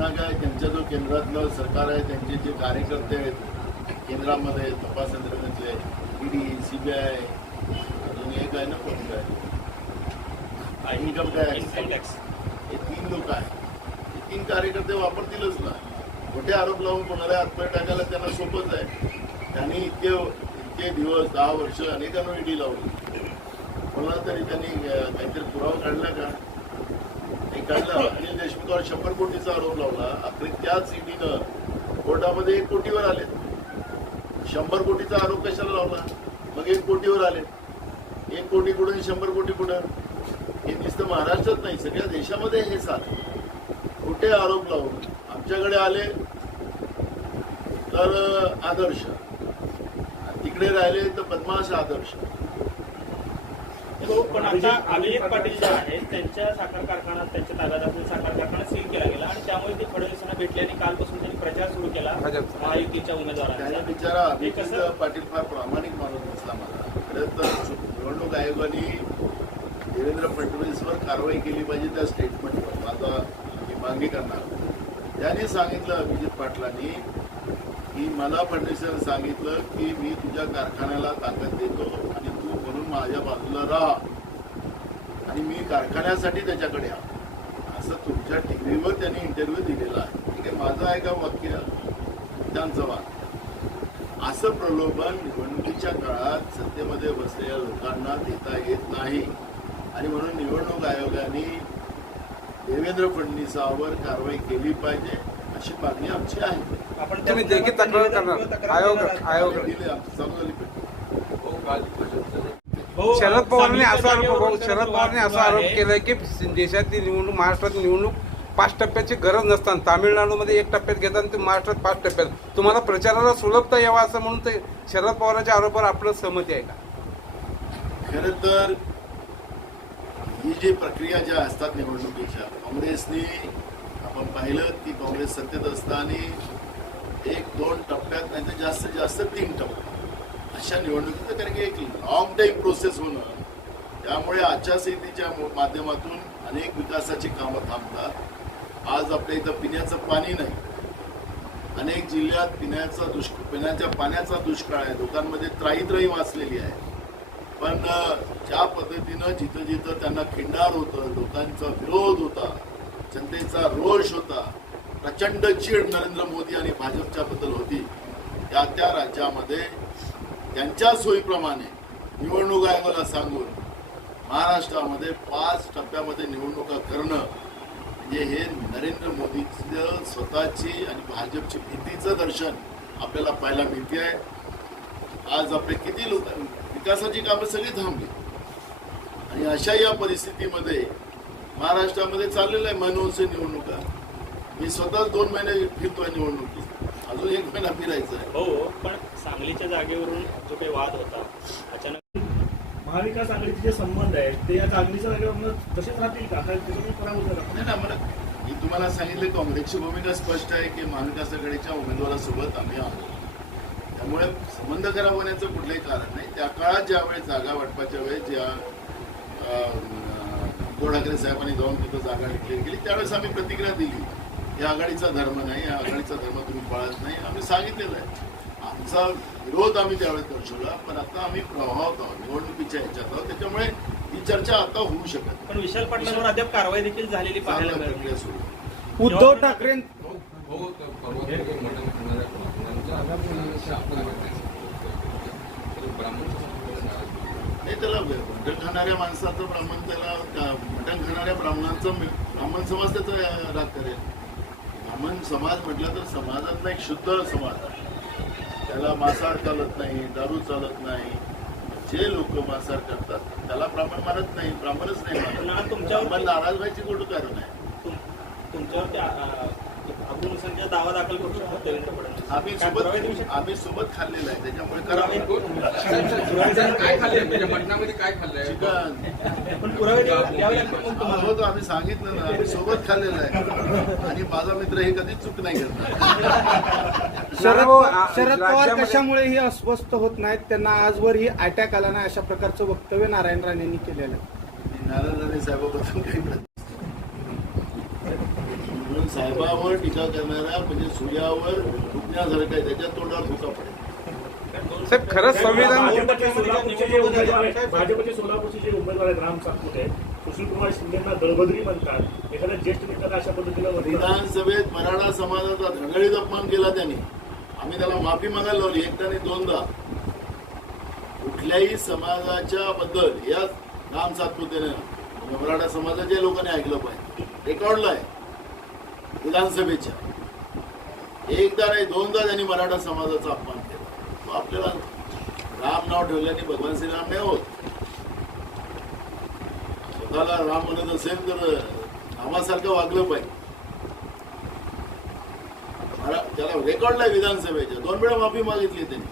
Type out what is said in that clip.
त्यांना काय त्यांच्या जो केंद्रातलं सरकार आहे त्यांचे जे कार्यकर्ते आहेत केंद्रामध्ये तपास यंत्रणेतले ईडी सीबीआय अजून एक आहे ना कोणतं आहे इन्कम टॅक्स हे तीन लोक आहेत. हे तीन कार्यकर्ते वापरतीलच ना. खोटे आरोप लावून कोणाला हातपाय टाकायला त्यांना सोपंच आहे. त्यांनी इतके इतके दिवस दहा वर्ष अनेकांना ईडी लावली. कोणाला तरी त्यांनी काहीतरी पुरावा काढला का? त्यांना अनिल देशमुखावर शंभर कोटीचा आरोप लावला. अखेर त्याच ईडीनं कोर्टामध्ये एक कोटीवर आले. शंभर कोटीचा आरोप कशाला लावला? मग एक कोटीवर आले. एक कोटी कुठं शंभर कोटी कुठं? हे नुसतं महाराष्ट्रात नाही. सगळ्या देशामध्ये हे चालू कुठे आरोप लावून आमच्याकडे आले तर आदर्श. तिकडे राहिले तर बदमाश आदर्श. हो पण आता अभिजित पाटील जे आहेत त्यांच्या साखर कारखाना त्यांच्या ताब्यात असलेला साखर कारखाना सील केला गेला आणि त्यामुळे ते फडणवीसांना भेटले आणि कालपासून त्यांनी प्रचार सुरू केला. महायुतीच्या उमेदवारांचा. बिचारा हे अभिजित पाटील फार प्रामाणिक माणूस दिसला मला. खरं तर निवडणूक आयोगाने देवेंद्र फडणवीसवर कारवाई केली पाहिजे त्या स्टेटमेंटवर माझा मी मागणी करणार. त्यांनी सांगितलं अभिजित पाटलांनी की मला फडणवीसांनी सांगितलं की मी तुझ्या कारखान्याला ताकद देतो आणि माझ्या बाजूला राहा. आणि मी कारखान्यासाठी त्याच्याकडे आलो असं तुमच्या टीव्हीवर त्यांनी इंटरव्ह्यू दिलेला आहे. ठीक आहे माझं आहे का वाक्य? त्यांचं वाक्य असं प्रलोभन निवडणुकीच्या काळात सत्तेमध्ये बसलेल्या लोकांना देता येत नाही. आणि म्हणून निवडणूक आयोगाने देवेंद्र फडणवीसावर कारवाई केली पाहिजे अशी मागणी आमची आहे. आपण तुम्ही देखील तक्रार करणार. आयोग आयोग दिली आमची चालू झाली पाहिजे. हो, शरद पवारांनी असा आरोप शरद पवारांनी असा आरोप. केलाय की देशातली निवडणूक महाराष्ट्रात निवडणूक पाच टप्प्याची गरज नसताना तामिळनाडूमध्ये एक टप्प्यात घेताना ते महाराष्ट्रात पाच टप्प्यात. तुम्हाला प्रचाराला सुलभता यावा असं म्हणून ते शरद पवारांच्या आरोपावर आपलं सहमती आहे का? खरं तर ही जी प्रक्रिया ज्या असतात निवडणुकीच्या काँग्रेसनी आपण पाहिलं की काँग्रेस सत्तेत असताना एक दोन टप्प्यात नाही तर जास्तीत जास्त तीन टप्प्यात अशा निवडणुकीचं कारण की एक लॉंग टाईम प्रोसेस होणं. त्यामुळे आचारसंहितेच्या माध्यमातून अनेक विकासाची कामं थांबतात. आज आपल्या इथं पिण्याचं पाणी नाही. अनेक जिल्ह्यात पिण्याचा दुष्क पिण्याच्या पाण्याचा दुष्काळ आहे. लोकांमध्ये त्राई वाचलेली आहे. पण ज्या पद्धतीनं जिथं जिथं त्यांना खिंडार होतं लोकांचा विरोध होता जनतेचा रोष होता प्रचंड चीड नरेंद्र मोदी आणि भाजपच्या बद्दल होती त्या त्या राज्यामध्ये त्यांच्या सोयीप्रमाणे निवडणूक आयोगाला सांगून महाराष्ट्रामध्ये पाच टप्प्यामध्ये निवडणुका करणं म्हणजे हे नरेंद्र मोदीचं स्वतःची आणि भाजपची भीतीचं दर्शन आपल्याला पाहायला मिळते आहे. आज आपले किती लोक विकासाची कामं सगळी थांबली. आणि अशा या परिस्थितीमध्ये महाराष्ट्रामध्ये चाललेलं आहे मनोहरचे निवडणुका. मी स्वतःच दोन महिने फिरतोय निवडणुकीत. अजून एक महिना फिरायचा आहे. हो पण सांगलीच्या जागेवरून जो काही वाद होता अचानक महाविकास आघाडीचे जे संबंध आहेत ते या जागणीच्या जागेवर तसेच राहतील का? काय त्याच्यामध्ये पराभूत झाला नाही ना मला मी तुम्हाला सांगितले काँग्रेसची भूमिका स्पष्ट आहे की महाविकास आघाडीच्या उमेदवारासोबत आम्ही आहोत. त्यामुळे संबंध खराब होण्याचं कुठलंही कारण नाही. त्या काळात ज्यावेळेस जागा वाटपाच्या वेळेस ज्या ठाकरे साहेबांनी जाऊन तिथं जागा डिक्लेअर केली त्यावेळेस आम्ही प्रतिक्रिया दिली. या आघाडीचा धर्म नाही या आघाडीचा धर्म तुम्ही सांगितलेलं आहे. आमचा विरोध आम्ही त्यावेळेस दर्शवला पण आता आम्ही प्रभावात आहोत निवडणुकीच्या ह्याच्यात आहोत. त्याच्यामुळे ही चर्चा आता होऊ शकत. पण विशाल पाटलांवर अद्याप कारवाई देखील झालेली पाहायला प्रक्रिया सुरू आहे. उद्धव ठाकरे नाही त्याला मटण खाणाऱ्या माणसाचं ब्राह्मण त्याला त्या मटण खाणाऱ्या ब्राह्मणांचं ब्राह्मण समाज त्याचा राग करेल ब्राह्मण समाज म्हटलं तर समाजातला एक शुद्ध समाज आहे. त्याला मांसाहार चालत नाही दारू चालत नाही. जे लोक मांसाहार करतात त्याला ब्राह्मण मानत नाही ब्राह्मणच नाही मानत. तुमच्यावर- नाराज व्हायची कुठं कारण आहे? तुम- तुमच्यावरती अब्दुल दावा दाखल करू शकतो देवेंद्र फडणवीस आम्ही सोबत शकतो? आम्ही सोबत खाल्लेलं आहे त्याच्यामुळे करावं म्हणजे होतो आम्ही सांगितलं ना आम्ही सोबत खाल्लेलं आहे. आणि माझा मित्र हे कधीच चूक नाही करणार शरद हो, शरद पवार कशामुळे ही अस्वस्थ होत नाहीत? त्यांना आजवर ही अटॅक आला नाही अशा प्रकारचं वक्तव्य नारायण राणेंनी केलेलं आहे. नारायण राणे साहेबाबद्दल काही साहेबावर टीका करणारा म्हणजे सूर्यावर दुखण्यासारखं आहे त्याच्या तोंडावर धोका पडेल. साहेब खरंच संविधान भाजपचे सोलापूरचे जे उमेदवार आहेत भाजपचे सोलापूरचे जे उमेदवार आहेत राम सातपुते सुशीलकुमार शिंदेना दळबद्री म्हणतात. एखाद्या ज्येष्ठ नेत्याला अशा पद्धतीनं विधानसभेत मराठा समाजाचा धडधडीत अपमान केला त्यांनी. आम्ही त्याला माफी मागायला लावली एकदा आणि दोनदा. कुठल्याही समाजाच्या बद्दल या नाम सातपुतेनं मराठा समाजाच्या लोकांनी ऐकलं पाहिजे. रेकॉर्डला आहे. विधानसभेच्या. एकदा नाही दोनदा त्यांनी मराठा समाजाचा अपमान केला. तो आपल्याला राम नाव ठेवल्याने भगवान श्रीराम नाही होत. स्वतःला राम म्हणत असेल तर रामासारखं वागलं पाहिजे. त्याला रेकॉर्डला नाही विधानसभेच्या. दोन वेळा माफी मागितली त्यांनी.